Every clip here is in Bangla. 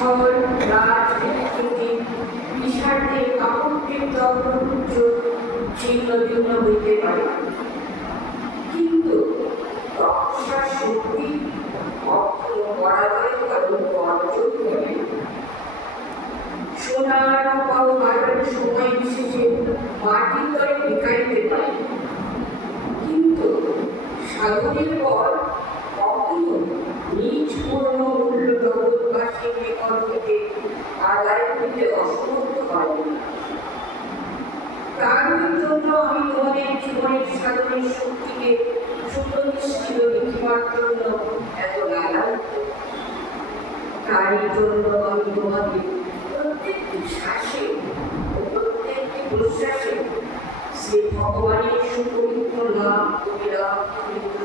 ঝড় রাজনীতি বিষাদের কাপড়টির দগ্ধ ছিন্ন ভিন্ন হইতে পারে, কিন্তু রক্ষার শক্তি কখনো বরাবর কারণ অর্জন করে। সোনার পাও বাড়ার সময় বিশেষে মাটির তলে ঢেকাইতে পারে, কিন্তু সাধনের পর কখনো নিজ পূর্ণ মূল্য জগৎবাসীর নিকট থেকে আদায় করতে অসমর্থ পারে না। তার জন্য আমি তোমাদের জীবনের সাধনের শক্তিকে সুপ্রতিষ্ঠিত লিখিবার জন্য এত লালায়িত। তারই জন্য আমি তোমাদের প্রত্যেকটি শ্বাসে ও প্রত্যেকটি প্রশ্বাসে সে ভগবানের সুপবিত্র নাম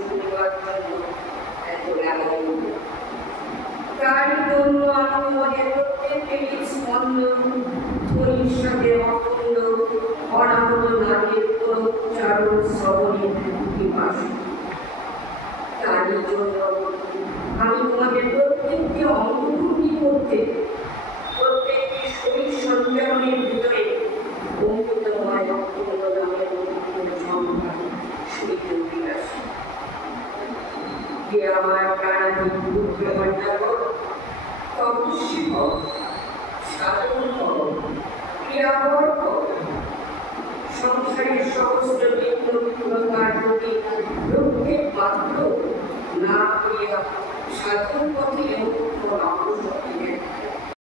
শুনিবার জন্য এত লালায়িত। তারই জন্য আমি তোমাদের প্রত্যেকটি স্পন্দন ধ্বনির সাথে অখণ্ড অনাহত নামের উচ্চারণ শ্রবণের পিপাসু। তারই জন্য আমি তোমাদের প্রত্যেকটি অঙ্গভঙ্গি করতে, প্রত্যেকটি শরীর সঞ্চালনের ভিতরে অঙ্কিতময় অখণ্ড নামের সংখ্যা শুনিতে পিপাসু। যে আমার প্রাণাধীন বুদ্ধি ভাণ্ডার তপস্বী হও, সাধন হও, ক্রিয়াবর হও, সংসারের সমস্ত নিত্য কার্যকে লক্ষ্যে বাধ্য না করিয়া সাধন পথে অগ্রসর